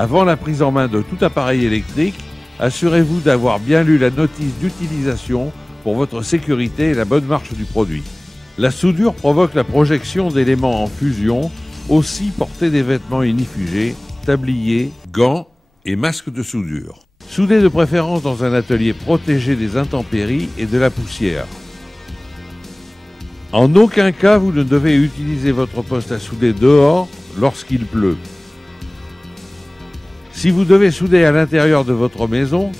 Avant la prise en main de tout appareil électrique, assurez-vous d'avoir bien lu la notice d'utilisation pour votre sécurité et la bonne marche du produit. La soudure provoque la projection d'éléments en fusion. Aussi portez des vêtements inifugés, tabliers, gants et masques de soudure. Soudez de préférence dans un atelier protégé des intempéries et de la poussière. En aucun cas vous ne devez utiliser votre poste à souder dehors lorsqu'il pleut. Si vous devez souder à l'intérieur de votre maison,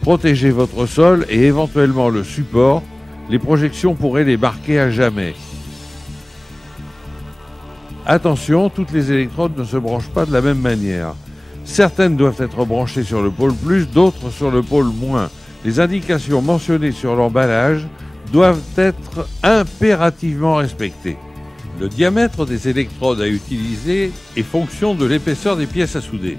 protégez votre sol et éventuellement le support. Les projections pourraient les marquer à jamais. Attention, toutes les électrodes ne se branchent pas de la même manière. Certaines doivent être branchées sur le pôle plus, d'autres sur le pôle moins. Les indications mentionnées sur l'emballage doivent être impérativement respectées. Le diamètre des électrodes à utiliser est fonction de l'épaisseur des pièces à souder.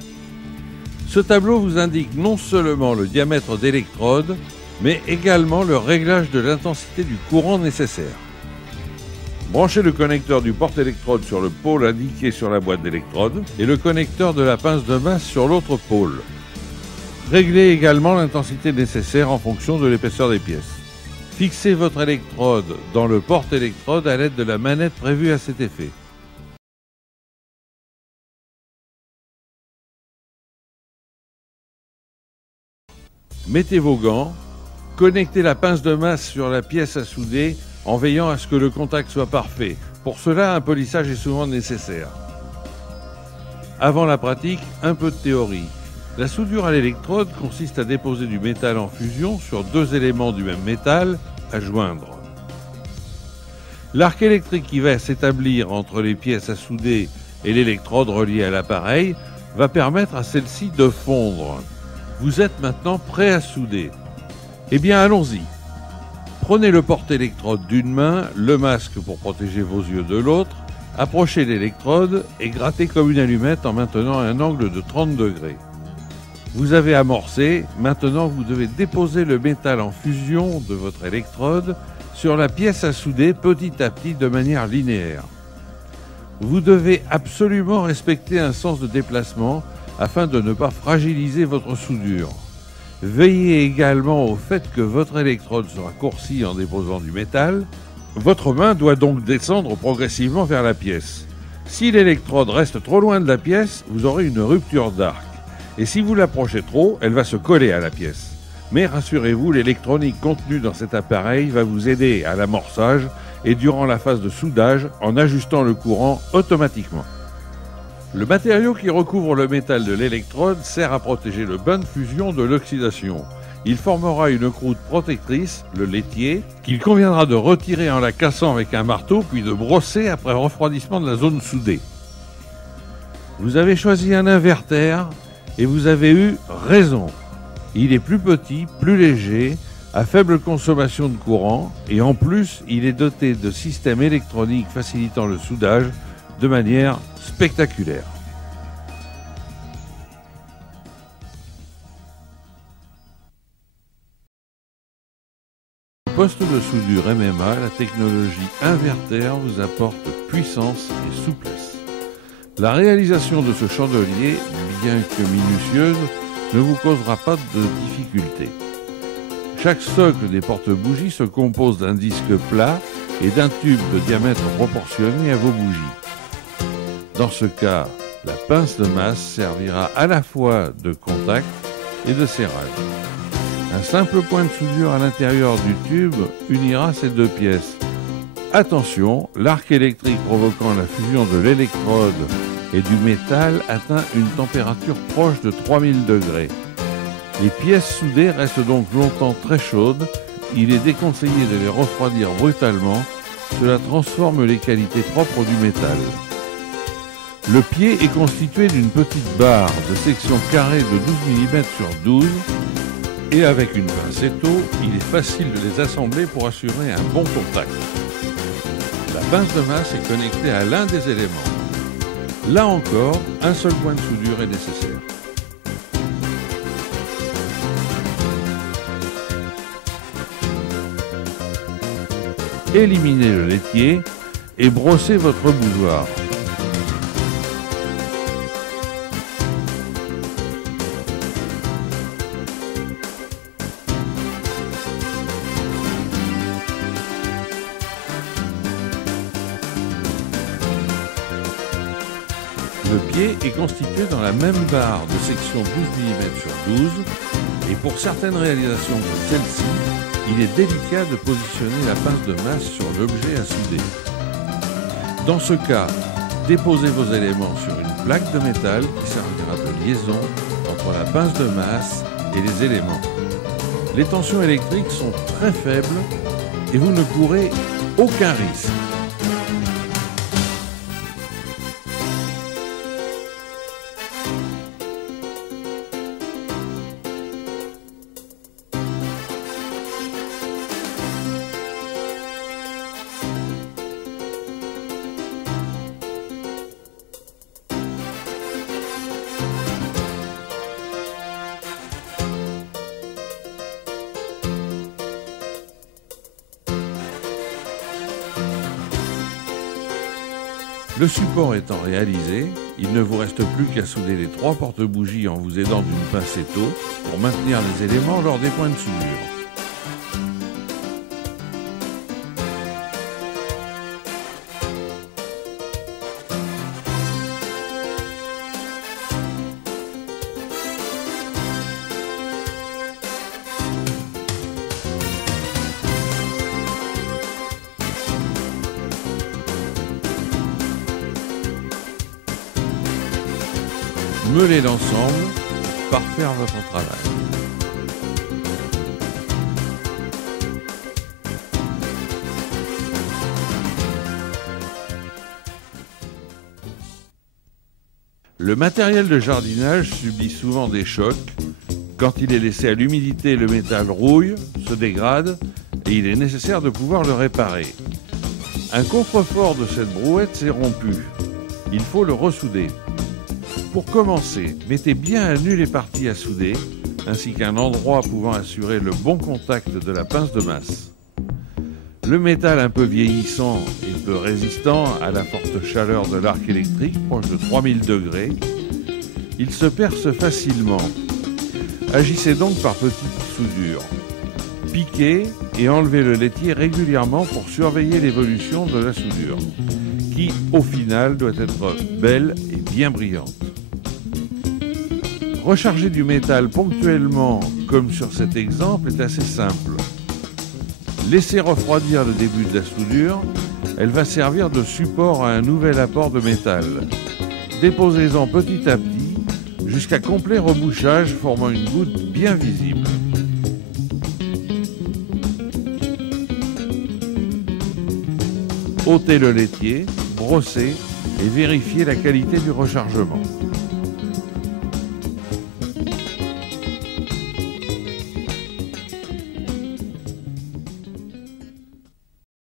Ce tableau vous indique non seulement le diamètre d'électrode, mais également le réglage de l'intensité du courant nécessaire. Branchez le connecteur du porte-électrode sur le pôle indiqué sur la boîte d'électrode et le connecteur de la pince de masse sur l'autre pôle. Réglez également l'intensité nécessaire en fonction de l'épaisseur des pièces. Fixez votre électrode dans le porte-électrode à l'aide de la manette prévue à cet effet. Mettez vos gants, connectez la pince de masse sur la pièce à souder en veillant à ce que le contact soit parfait. Pour cela, un polissage est souvent nécessaire. Avant la pratique, un peu de théorie. La soudure à l'électrode consiste à déposer du métal en fusion sur deux éléments du même métal à joindre. L'arc électrique qui va s'établir entre les pièces à souder et l'électrode reliée à l'appareil va permettre à celle-ci de fondre. Vous êtes maintenant prêt à souder. Eh bien, allons-y. Prenez le porte-électrode d'une main, le masque pour protéger vos yeux de l'autre, approchez l'électrode et grattez comme une allumette en maintenant un angle de 30 degrés. Vous avez amorcé, maintenant vous devez déposer le métal en fusion de votre électrode sur la pièce à souder petit à petit de manière linéaire. Vous devez absolument respecter un sens de déplacement afin de ne pas fragiliser votre soudure. Veillez également au fait que votre électrode soit courcie en déposant du métal. Votre main doit donc descendre progressivement vers la pièce. Si l'électrode reste trop loin de la pièce, vous aurez une rupture d'arc. Et si vous l'approchez trop, elle va se coller à la pièce. Mais rassurez-vous, l'électronique contenue dans cet appareil va vous aider à l'amorçage et durant la phase de soudage en ajustant le courant automatiquement. Le matériau qui recouvre le métal de l'électrode sert à protéger le bain de fusion de l'oxydation. Il formera une croûte protectrice, le laitier, qu'il conviendra de retirer en la cassant avec un marteau puis de brosser après refroidissement de la zone soudée. Vous avez choisi un inverter et vous avez eu raison. Il est plus petit, plus léger, à faible consommation de courant et en plus il est doté de systèmes électroniques facilitant le soudage de manière spectaculaire. Au poste de soudure MMA, la technologie inverter vous apporte puissance et souplesse. La réalisation de ce chandelier, bien que minutieuse, ne vous causera pas de difficultés. Chaque socle des porte-bougies se compose d'un disque plat et d'un tube de diamètre proportionné à vos bougies. Dans ce cas, la pince de masse servira à la fois de contact et de serrage. Un simple point de soudure à l'intérieur du tube unira ces deux pièces. Attention, l'arc électrique provoquant la fusion de l'électrode et du métal atteint une température proche de 3000 degrés. Les pièces soudées restent donc longtemps très chaudes. Il est déconseillé de les refroidir brutalement. Cela transforme les qualités propres du métal. Le pied est constitué d'une petite barre de section carrée de 12 mm sur 12 et avec une pincetto, il est facile de les assembler pour assurer un bon contact. La pince de masse est connectée à l'un des éléments. Là encore, un seul point de soudure est nécessaire. Éliminez le laitier et brossez votre bougeoir. Le pied est constitué dans la même barre de section 12 mm sur 12 et pour certaines réalisations comme celle-ci, il est délicat de positionner la pince de masse sur l'objet à souder. Dans ce cas, déposez vos éléments sur une plaque de métal qui servira de liaison entre la pince de masse et les éléments. Les tensions électriques sont très faibles et vous ne courez aucun risque. Le support étant réalisé, il ne vous reste plus qu'à souder les 3 porte-bougies en vous aidant d'une pince étau pour maintenir les éléments lors des points de soudure. Meulez l'ensemble pour parfaire votre travail. Le matériel de jardinage subit souvent des chocs. Quand il est laissé à l'humidité, le métal rouille, se dégrade et il est nécessaire de pouvoir le réparer. Un contrefort de cette brouette s'est rompu. Il faut le ressouder. Pour commencer, mettez bien à nu les parties à souder, ainsi qu'un endroit pouvant assurer le bon contact de la pince de masse. Le métal un peu vieillissant et peu résistant à la forte chaleur de l'arc électrique, proche de 3000 degrés, il se perce facilement. Agissez donc par petites soudures. Piquez et enlevez le laitier régulièrement pour surveiller l'évolution de la soudure, qui, au final, doit être belle et bien brillante. Recharger du métal ponctuellement, comme sur cet exemple, est assez simple. Laissez refroidir le début de la soudure, elle va servir de support à un nouvel apport de métal. Déposez-en petit à petit, jusqu'à complet rebouchage formant une goutte bien visible. Ôtez le laitier, brossez et vérifiez la qualité du rechargement.